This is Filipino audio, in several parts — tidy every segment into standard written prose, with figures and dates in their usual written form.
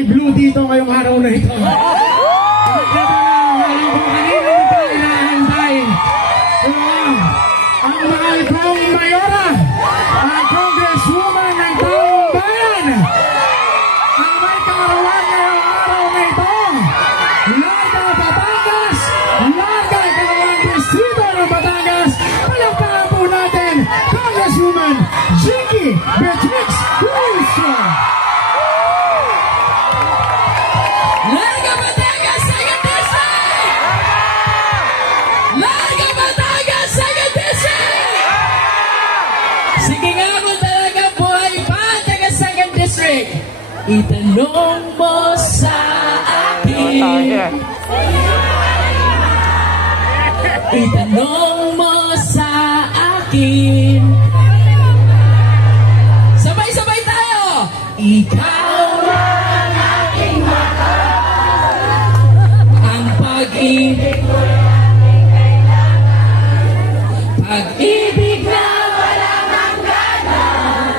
kulay blue dito ngayong araw na ito. Ang mahal kong Mayora, ang Congresswoman ng Taong Bayan, ang may kaarawan ngayong araw na ito, Larga Batangas, Larga Ikalawang Distrito ng Batangas. Palakpakan po natin, Congresswoman Jinky Beatrix Luisa. Larga Batangas, Second District! Larga Batangas, Second District! Sige nga kung talaga buhay pa, taga Second District. Itanong mo sa akin. Itanong mo sa akin. Sabay-sabay tayo! Ikaw ang aking mahal. Ang pag-ibig mo lang ay kailangan. Pag-ibig na walang hangganan.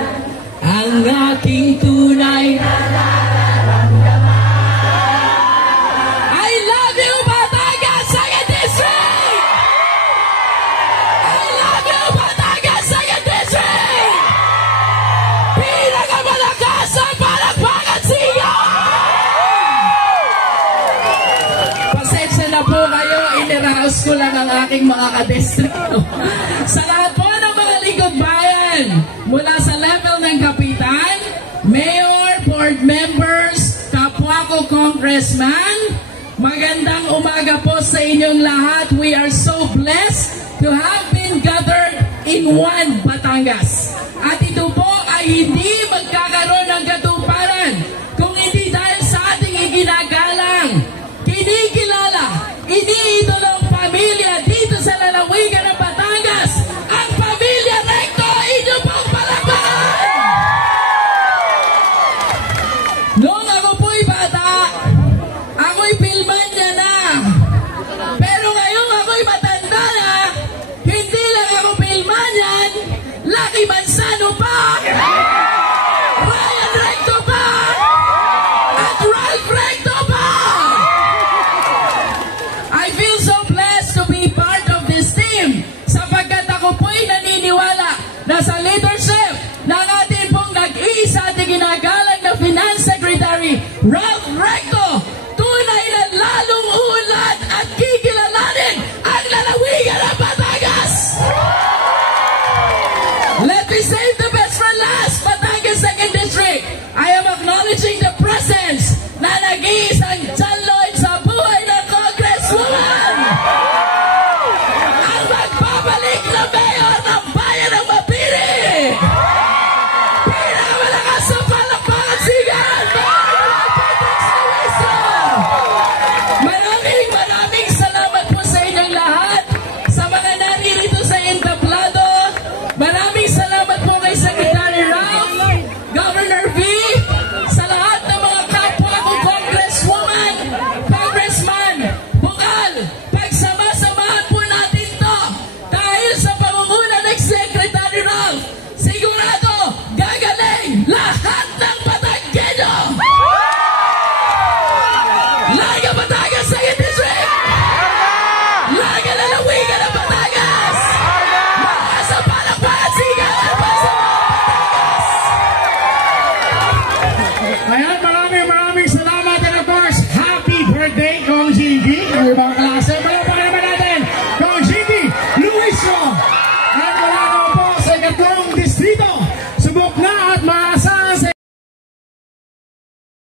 Ang aking tunay na nararamdaman. I love you, Batangas, Second District! I love you, Batangas, Second District! Pinakamalakas ang palakpakan siya! Pasensya na po kayo, iniraos ko lang ang aking mga kadistrito. Sa lahat po ng mga lingkod bayan, mula sa level ng kapitan, mayor, board members, kapwa ko congressman, magandang umaga po sa inyong lahat. We are so blessed to have been gathered in one Batangas. At ito po ay hindi magkakaroon ng katuparan kung hindi dahil sa ating iginagalang, kinikilala, iniidolong pamilya dito sa lalawigan ng Batangas, ang pamilya Recto. Inyo pong palakpakan! Noong ako po'y bata, ako'y pilman niya na. Pero ngayong ako'y matanda na, hindi lang ako pilman yan, Lucky Manzano pa, Ryan Recto pa, at Ralph Recto pa. I feel so blessed to be part of this team sapagkat ako po'y naniniwala na sa leadership ng ating pong nag-iisa at ginagalang na Finance Secretary Ralph Recto, tunay na lalong uunlad at kikilalanin ang lalawigan ng Batangas. Let me save the best.